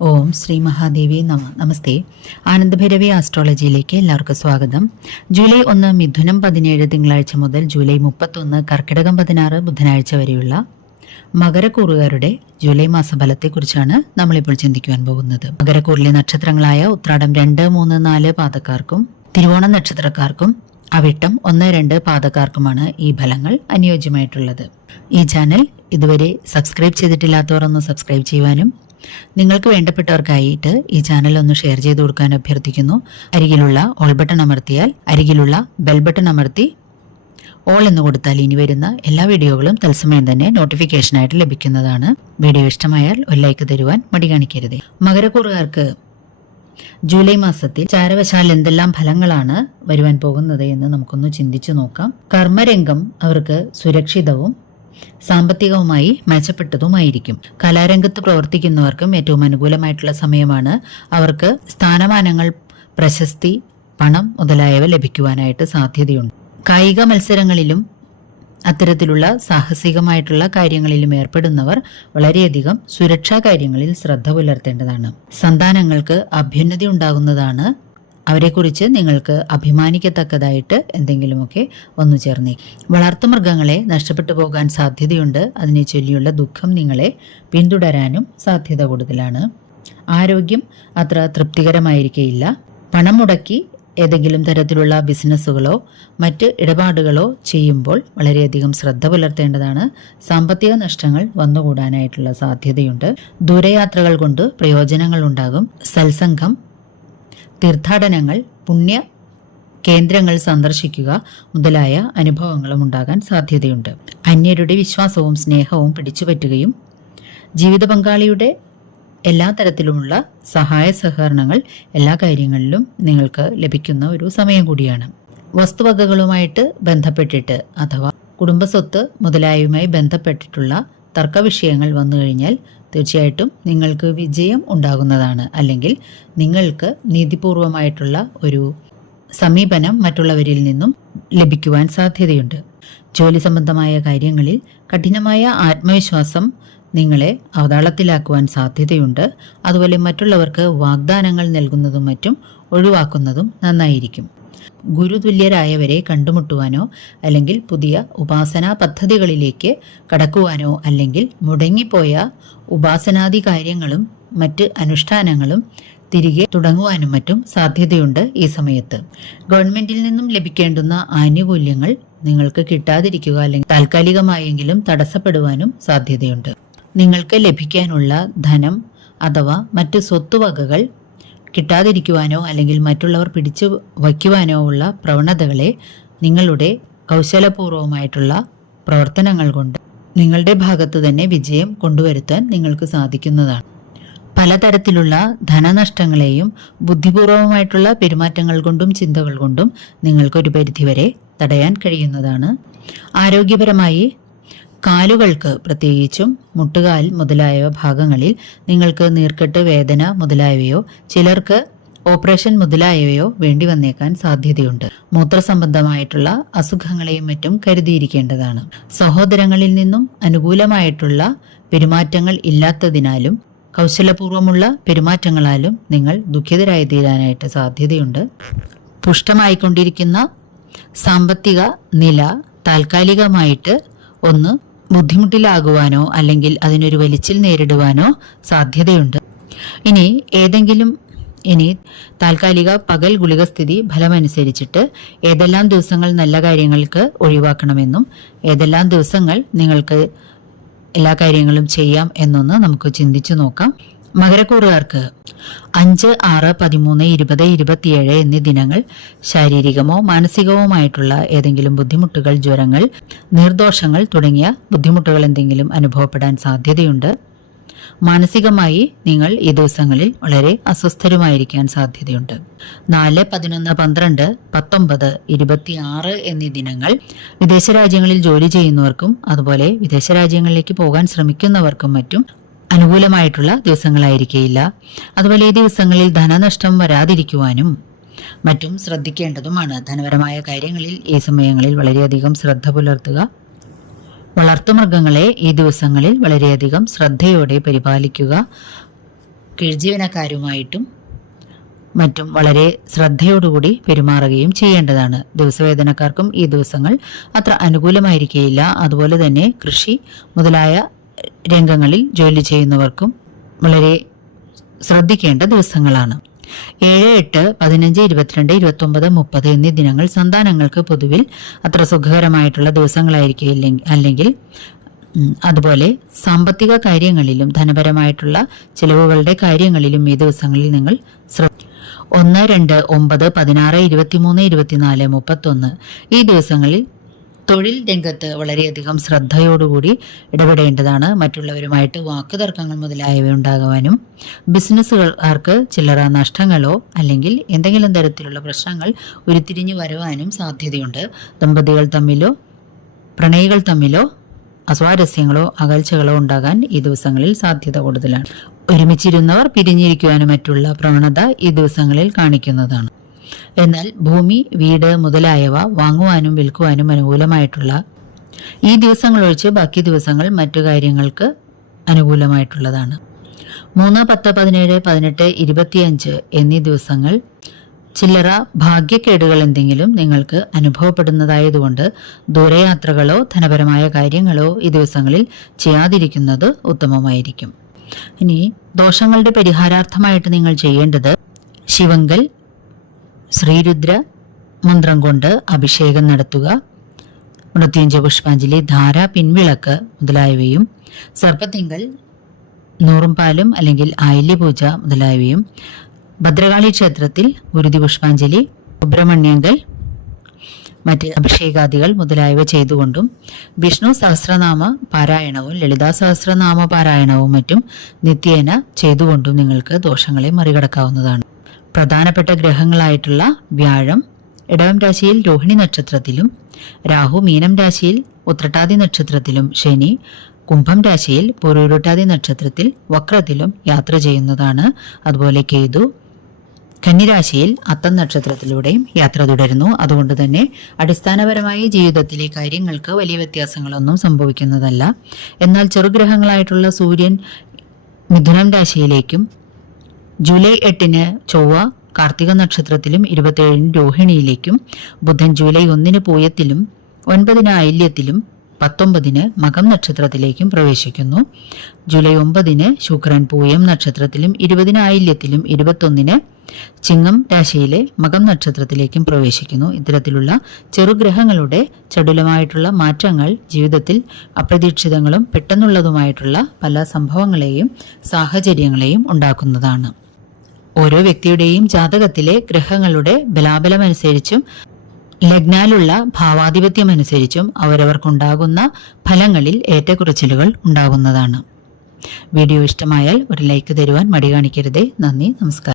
ഓം ശ്രീ മഹാദേവി നമ. നമസ്തേ. ആനന്ദഭൈരവി ആസ്ട്രോളജിയിലേക്ക് എല്ലാവർക്കും സ്വാഗതം. ജൂലൈ ഒന്ന് മിഥുനം പതിനേഴ് തിങ്കളാഴ്ച മുതൽ ജൂലൈ മുപ്പത്തൊന്ന് കർക്കിടകം പതിനാറ് ബുധനാഴ്ച വരെയുള്ള മകരക്കൂറുകാരുടെ ജൂലൈ മാസഫലത്തെക്കുറിച്ചാണ് നമ്മളിപ്പോൾ ചിന്തിക്കുവാൻ പോകുന്നത്. മകരക്കൂറിലെ നക്ഷത്രങ്ങളായ ഉത്രാടം രണ്ട് മൂന്ന് നാല് പാതക്കാർക്കും തിരുവോണം നക്ഷത്രക്കാർക്കും അവിട്ടം ഒന്ന് രണ്ട് പാതക്കാർക്കുമാണ് ഈ ഫലങ്ങൾ അനുയോജ്യമായിട്ടുള്ളത്. ഈ ചാനൽ ഇതുവരെ സബ്സ്ക്രൈബ് ചെയ്തിട്ടില്ലാത്തവർ ഒന്ന് സബ്സ്ക്രൈബ് ചെയ്യുവാനും നിങ്ങൾക്ക് വേണ്ടപ്പെട്ടവർക്കായിട്ട് ഈ ചാനൽ ഒന്ന് ഷെയർ ചെയ്ത് കൊടുക്കാൻ അഭ്യർത്ഥിക്കുന്നു. അരികിലുള്ള ഓൾ ബട്ടൺ അമർത്തിയാൽ അരികിലുള്ള ബെൽ ബട്ടൺ അമർത്തി ഓൾ എന്ന് കൊടുത്താൽ ഇനി വരുന്ന എല്ലാ വീഡിയോകളും തത്സമയം തന്നെ നോട്ടിഫിക്കേഷനായിട്ട് ലഭിക്കുന്നതാണ്. വീഡിയോ ഇഷ്ടമായാൽ ഒരു ലൈക്ക് തരുവാൻ മടി കാണിക്കരുത്. മകരക്കൂറുകാർക്ക് ജൂലൈ മാസത്തിൽ ചാരവശാൽ എന്തെല്ലാം ഫലങ്ങളാണ് വരുവാൻ പോകുന്നത് എന്ന് നമുക്കൊന്ന് ചിന്തിച്ചു നോക്കാം. കർമ്മരംഗം അവർക്ക് സുരക്ഷിതവും സാമ്പത്തികവുമായി മെച്ചപ്പെട്ടതുമായിരിക്കും. കലാരംഗത്ത് പ്രവർത്തിക്കുന്നവർക്കും ഏറ്റവും അനുകൂലമായിട്ടുള്ള സമയമാണ് അവർക്ക് സ്ഥാനമാനങ്ങൾ പ്രശസ്തി പണം മുതലായവ ലഭിക്കുവാനായിട്ട് സാധ്യതയുണ്ട്. കായിക മത്സരങ്ങളിലും അത്തരത്തിലുള്ള സാഹസികമായിട്ടുള്ള കാര്യങ്ങളിലും ഏർപ്പെടുന്നവർ വളരെയധികം സുരക്ഷാ കാര്യങ്ങളിൽ ശ്രദ്ധ പുലർത്തേണ്ടതാണ്. സന്താനങ്ങൾക്ക് അഭ്യുന്നതി ഉണ്ടാകുന്നതാണ് അവരെക്കുറിച്ച് നിങ്ങൾക്ക് അഭിമാനിക്കത്തക്കതായിട്ട് എന്തെങ്കിലുമൊക്കെ ഒന്നു ചേർന്നേ. വളർത്തുമൃഗങ്ങളെ നഷ്ടപ്പെട്ടു പോകാൻ സാധ്യതയുണ്ട്. അതിനെ ചൊല്ലിയുള്ള ദുഃഖം നിങ്ങളെ പിന്തുടരാനും സാധ്യത കൂടുതലാണ്. ആരോഗ്യം അത്ര തൃപ്തികരമായിരിക്കില്ല പണം മുടക്കി ഏതെങ്കിലും തരത്തിലുള്ള ബിസിനസ്സുകളോ മറ്റ് ഇടപാടുകളോ ചെയ്യുമ്പോൾ വളരെയധികം ശ്രദ്ധ പുലർത്തേണ്ടതാണ്. സാമ്പത്തിക നഷ്ടങ്ങൾ വന്നുകൂടാനായിട്ടുള്ള സാധ്യതയുണ്ട്. ദൂരയാത്രകൾ കൊണ്ട് പ്രയോജനങ്ങൾ ഉണ്ടാകും സത്സംഗം തീർത്ഥാടനങ്ങൾ പുണ്യ കേന്ദ്രങ്ങൾ സന്ദർശിക്കുക മുതലായ അനുഭവങ്ങളും ഉണ്ടാകാൻ സാധ്യതയുണ്ട്. അന്യരുടെ വിശ്വാസവും സ്നേഹവും പിടിച്ചുപറ്റുകയും ജീവിത പങ്കാളിയുടെ എല്ലാ തരത്തിലുമുള്ള സഹായ സഹകരണങ്ങൾ എല്ലാ കാര്യങ്ങളിലും നിങ്ങൾക്ക് ലഭിക്കുന്ന ഒരു സമയം കൂടിയാണ്. വസ്തുവകകളുമായിട്ട് ബന്ധപ്പെട്ടിട്ട് അഥവാ കുടുംബസ്വത്ത് മുതലായവയുമായി ബന്ധപ്പെട്ടിട്ടുള്ള തർക്ക വിഷയങ്ങൾ വന്നു കഴിഞ്ഞാൽ തീർച്ചയായിട്ടും നിങ്ങൾക്ക് വിജയം ഉണ്ടാകുന്നതാണ്. അല്ലെങ്കിൽ നിങ്ങൾക്ക് നീതിപൂർവമായിട്ടുള്ള ഒരു സമീപനം മറ്റുള്ളവരിൽ നിന്നും ലഭിക്കുവാൻ സാധ്യതയുണ്ട്. ജോലി സംബന്ധമായ കാര്യങ്ങളിൽ കഠിനമായ ആത്മവിശ്വാസം നിങ്ങളെ അവതാളത്തിലാക്കുവാൻ സാധ്യതയുണ്ട്. അതുപോലെ മറ്റുള്ളവർക്ക് വാഗ്ദാനങ്ങൾ നൽകുന്നതും മറ്റും ഒഴിവാക്കുന്നതും നന്നായിരിക്കും. ഗുരുതുല്യരായവരെ കണ്ടുമുട്ടുവാനോ അല്ലെങ്കിൽ പുതിയ ഉപാസനാ പദ്ധതികളിലേക്ക് കടക്കുവാനോ അല്ലെങ്കിൽ മുടങ്ങിപ്പോയ ഉപാസനാദി കാര്യങ്ങളും മറ്റ് അനുഷ്ഠാനങ്ങളും തിരികെ തുടങ്ങുവാനും മറ്റും സാധ്യതയുണ്ട് ഈ സമയത്ത്. ഗവൺമെന്റിൽ നിന്നും ലഭിക്കേണ്ടുന്ന ആനുകൂല്യങ്ങൾ നിങ്ങൾക്ക് കിട്ടാതിരിക്കുക അല്ലെങ്കിൽ താൽക്കാലികമായെങ്കിലും തടസ്സപ്പെടുവാനും സാധ്യതയുണ്ട്. നിങ്ങൾക്ക് ലഭിക്കാനുള്ള ധനം അഥവാ മറ്റ് സ്വത്തുവകകൾ കിട്ടാതിരിക്കുവാനോ അല്ലെങ്കിൽ മറ്റുള്ളവർ പിടിച്ചു വയ്ക്കുവാനോ ഉള്ള പ്രവണതകളെ നിങ്ങളുടെ കൗശലപൂർവമായിട്ടുള്ള പ്രവർത്തനങ്ങൾ കൊണ്ട് നിങ്ങളുടെ ഭാഗത്ത് തന്നെ വിജയം കൊണ്ടുവരുത്താൻ നിങ്ങൾക്ക് സാധിക്കുന്നതാണ്. പലതരത്തിലുള്ള ധനനഷ്ടങ്ങളെയും ബുദ്ധിപൂർവമായിട്ടുള്ള പെരുമാറ്റങ്ങൾ കൊണ്ടും ചിന്തകൾ കൊണ്ടും നിങ്ങൾക്കൊരു പരിധിവരെ തടയാൻ കഴിയുന്നതാണ്. ആരോഗ്യപരമായി കാലുകൾക്ക് പ്രത്യേകിച്ചും മുട്ടുകാൽ മുതലായ ഭാഗങ്ങളിൽ നിങ്ങൾക്ക് നീർക്കെട്ട് വേദന മുതലായവയോ ചിലർക്ക് ഓപ്പറേഷൻ മുതലായവയോ വേണ്ടി വന്നേക്കാൻ സാധ്യതയുണ്ട്. മൂത്രസംബന്ധമായിട്ടുള്ള അസുഖങ്ങളെയും മറ്റും കരുതിയിരിക്കേണ്ടതാണ്. സഹോദരങ്ങളിൽ നിന്നും അനുകൂലമായിട്ടുള്ള പെരുമാറ്റങ്ങൾ ഇല്ലാത്തതിനാലും കൗശലപൂർവമുള്ള പെരുമാറ്റങ്ങളാലും നിങ്ങൾ ദുഃഖിതരായി തീരാനായിട്ട് സാധ്യതയുണ്ട്. പുഷ്ടമായിക്കൊണ്ടിരിക്കുന്ന സാമ്പത്തിക നില താൽക്കാലികമായിട്ട് ഒന്ന് ബുദ്ധിമുട്ടിലാകുവാനോ അല്ലെങ്കിൽ അതിനൊരു വലിച്ചിൽ നേരിടുവാനോ സാധ്യതയുണ്ട്. ഇനി ഏതെങ്കിലും ഇനി താൽക്കാലിക പകൽ ഗുളിക സ്ഥിതി ഫലമനുസരിച്ചിട്ട് ഏതെല്ലാം ദിവസങ്ങൾ നല്ല കാര്യങ്ങൾക്ക് ഒഴിവാക്കണമെന്നും ഏതെല്ലാം ദിവസങ്ങൾ നിങ്ങൾക്ക് എല്ലാ കാര്യങ്ങളും ചെയ്യാം എന്നൊന്ന് നമുക്ക് ചിന്തിച്ചു നോക്കാം. മകരക്കൂറുകാർക്ക് അഞ്ച് ആറ് പതിമൂന്ന് ഇരുപത് ഇരുപത്തിയേഴ് എന്നീ ദിനങ്ങൾ ശാരീരികമോ മാനസികവുമായിട്ടുള്ള ഏതെങ്കിലും ബുദ്ധിമുട്ടുകൾ ജ്വരങ്ങൾ നിർദോഷങ്ങൾ തുടങ്ങിയ ബുദ്ധിമുട്ടുകൾ എന്തെങ്കിലും അനുഭവപ്പെടാൻ സാധ്യതയുണ്ട്. മാനസികമായി നിങ്ങൾ ഈ ദിവസങ്ങളിൽ വളരെ അസ്വസ്ഥരുമായിരിക്കാൻ സാധ്യതയുണ്ട്. നാല് പതിനൊന്ന് പന്ത്രണ്ട് പത്തൊമ്പത് ഇരുപത്തിയാറ് എന്നീ ദിനങ്ങൾ വിദേശ രാജ്യങ്ങളിൽ ജോലി ചെയ്യുന്നവർക്കും അതുപോലെ വിദേശ രാജ്യങ്ങളിലേക്ക് പോകാൻ ശ്രമിക്കുന്നവർക്കും മറ്റും അനുകൂലമായിട്ടുള്ള ദിവസങ്ങളായിരിക്കില്ല അതുപോലെ ഈ ദിവസങ്ങളിൽ ധനനഷ്ടം വരാതിരിക്കുവാനും മറ്റും ശ്രദ്ധിക്കേണ്ടതുമാണ്. ധനപരമായ കാര്യങ്ങളിൽ ഈ സമയങ്ങളിൽ വളരെയധികം ശ്രദ്ധ പുലർത്തുക. വളർത്തുമൃഗങ്ങളെ ഈ ദിവസങ്ങളിൽ വളരെയധികം ശ്രദ്ധയോടെ പരിപാലിക്കുക. കീഴ്ജീവനക്കാരുമായിട്ടും മറ്റും വളരെ ശ്രദ്ധയോടുകൂടി പെരുമാറുകയും ചെയ്യേണ്ടതാണ്. ദിവസവേതനക്കാർക്കും ഈ ദിവസങ്ങൾ അത്ര അനുകൂലമായിരിക്കുകയില്ല അതുപോലെ തന്നെ കൃഷി മുതലായ രംഗങ്ങളിൽ ജോലി ചെയ്യുന്നവർക്കും വളരെ ശ്രദ്ധിക്കേണ്ട ദിവസങ്ങളാണ്. ഏഴ് എട്ട് പതിനഞ്ച് ഇരുപത്തിരണ്ട് ഇരുപത്തൊമ്പത് മുപ്പത് എന്നീ ദിനങ്ങൾ സന്താനങ്ങൾക്ക് പൊതുവിൽ അത്ര സുഖകരമായിട്ടുള്ള ദിവസങ്ങളായിരിക്കും അല്ലെങ്കിൽ അതുപോലെ സാമ്പത്തിക കാര്യങ്ങളിലും ധനപരമായിട്ടുള്ള ചിലവുകളുടെ കാര്യങ്ങളിലും ഈ ദിവസങ്ങളിൽ നിങ്ങൾ ശ്രദ്ധ ഒന്ന് രണ്ട് ഒമ്പത് പതിനാറ് ഇരുപത്തിമൂന്ന് ഇരുപത്തിനാല് മുപ്പത്തൊന്ന് ഈ ദിവസങ്ങളിൽ തൊഴിൽ രംഗത്ത് വളരെയധികം ശ്രദ്ധയോടുകൂടി ഇടപെടേണ്ടതാണ്. മറ്റുള്ളവരുമായിട്ട് വാക്കുതർക്കങ്ങൾ മുതലായവ ഉണ്ടാകുവാനും ബിസിനസ്സുകാർക്ക് ചില്ലറ നഷ്ടങ്ങളോ അല്ലെങ്കിൽ എന്തെങ്കിലും തരത്തിലുള്ള പ്രശ്നങ്ങൾ ഉരുത്തിരിഞ്ഞു വരുവാനും സാധ്യതയുണ്ട്. ദമ്പതികൾ തമ്മിലോ പ്രണയികൾ തമ്മിലോ അസ്വാരസ്യങ്ങളോ അകൽച്ചകളോ ഉണ്ടാകാൻ ഈ ദിവസങ്ങളിൽ സാധ്യത കൂടുതലാണ്. ഒരുമിച്ചിരുന്നവർ പിരിഞ്ഞിരിക്കുവാനും മറ്റുള്ള പ്രവണത ഈ ദിവസങ്ങളിൽ കാണിക്കുന്നതാണ്. എന്നാൽ ഭൂമി വീട് മുതലായവ വാങ്ങുവാനും വിൽക്കുവാനും അനുകൂലമായിട്ടുള്ള ഈ ദിവസങ്ങൾ ഒഴിച്ച് ബാക്കി ദിവസങ്ങൾ മറ്റു കാര്യങ്ങൾക്ക് അനുകൂലമായിട്ടുള്ളതാണ്. മൂന്ന് പത്ത് പതിനേഴ് പതിനെട്ട് ഇരുപത്തിയഞ്ച് എന്നീ ദിവസങ്ങൾ ചില്ലറ ഭാഗ്യക്കേടുകൾ എന്തെങ്കിലും നിങ്ങൾക്ക് അനുഭവപ്പെടുന്നതായതുകൊണ്ട് ദൂരയാത്രകളോ ധനപരമായ കാര്യങ്ങളോ ഈ ദിവസങ്ങളിൽ ചെയ്യാതിരിക്കുന്നത് ഉത്തമമായിരിക്കും. ഇനി ദോഷങ്ങളുടെ പരിഹാരാർത്ഥമായിട്ട് നിങ്ങൾ ചെയ്യേണ്ടത് ശിവങ്കൽ ശ്രീരുദ്ര മന്ത്രം കൊണ്ട് അഭിഷേകം നടത്തുക. ഉണത്തിയഞ്ച പുഷ്പാഞ്ജലി ധാര പിൻവിളക്ക് മുതലായവയും സർപ്പത്തിങ്കൽ നൂറും പാലും അല്ലെങ്കിൽ ആയില്യപൂജ മുതലായവയും. ഭദ്രകാളി ക്ഷേത്രത്തിൽ ഗുരുതി പുഷ്പാഞ്ജലി സുബ്രഹ്മണ്യങ്കൽ മറ്റ് അഭിഷേകാദികൾ മുതലായവ ചെയ്തുകൊണ്ടും വിഷ്ണു സഹസ്രനാമ പാരായണവും ലളിതാ സഹസ്രനാമ പാരായണവും മറ്റും നിത്യേന ചെയ്തുകൊണ്ടും നിങ്ങൾക്ക് ദോഷങ്ങളെ മറികടക്കാവുന്നതാണ്. പ്രധാനപ്പെട്ട ഗ്രഹങ്ങളായിട്ടുള്ള വ്യാഴം ഇടവം രാശിയിൽ രോഹിണി നക്ഷത്രത്തിലും രാഹു മീനം രാശിയിൽ ഉത്രട്ടാതി നക്ഷത്രത്തിലും ശനി കുംഭം രാശിയിൽ പൊരുരുട്ടാതി നക്ഷത്രത്തിൽ വക്രത്തിലും യാത്ര ചെയ്യുന്നതാണ്. അതുപോലെ കേതു കന്നിരാശിയിൽ അത്തം നക്ഷത്രത്തിലൂടെയും യാത്ര തുടരുന്നു. അതുകൊണ്ട് തന്നെ അടിസ്ഥാനപരമായി ജീവിതത്തിലെ കാര്യങ്ങൾക്ക് വലിയ വ്യത്യാസങ്ങളൊന്നും സംഭവിക്കുന്നതല്ല. എന്നാൽ ചെറുഗ്രഹങ്ങളായിട്ടുള്ള സൂര്യൻ മിഥുനം രാശിയിലേക്കും ജൂലൈ എട്ടിന് ചൊവ്വ കാർത്തിക നക്ഷത്രത്തിലും ഇരുപത്തിയേഴിന് രോഹിണിയിലേക്കും ബുധൻ ജൂലൈ ഒന്നിന് പൂയത്തിലും ഒൻപതിന് ഐല്യത്തിലും പത്തൊമ്പതിന് മകം നക്ഷത്രത്തിലേക്കും പ്രവേശിക്കുന്നു. ജൂലൈ ഒമ്പതിന് ശുക്രൻ പൂയം നക്ഷത്രത്തിലും ഇരുപതിന് ആയില്യത്തിലും ഇരുപത്തൊന്നിന് ചിങ്ങം രാശിയിലെ മകം നക്ഷത്രത്തിലേക്കും പ്രവേശിക്കുന്നു. ഇത്തരത്തിലുള്ള ചെറുഗ്രഹങ്ങളുടെ ചടുലമായിട്ടുള്ള മാറ്റങ്ങൾ ജീവിതത്തിൽ അപ്രതീക്ഷിതങ്ങളും പെട്ടെന്നുള്ളതുമായിട്ടുള്ള പല സംഭവങ്ങളെയും സാഹചര്യങ്ങളെയും ഉണ്ടാക്കുന്നതാണ്. ഓരോ വ്യക്തിയുടെയും ജാതകത്തിലെ ഗ്രഹങ്ങളുടെ ബലാബലമനുസരിച്ചും ലഗ്നാലുള്ള ഭാവാധിപത്യമനുസരിച്ചും അവരവർക്കുണ്ടാകുന്ന ഫലങ്ങളിൽ ഏറ്റക്കുറച്ചിലുകൾ ഉണ്ടാകുന്നതാണ്. വീഡിയോ ഇഷ്ടമായാൽ ഒരു ലൈക്ക് തരുവാൻ മടി കാണിക്കരുതേ. നന്ദി നമസ്കാരം.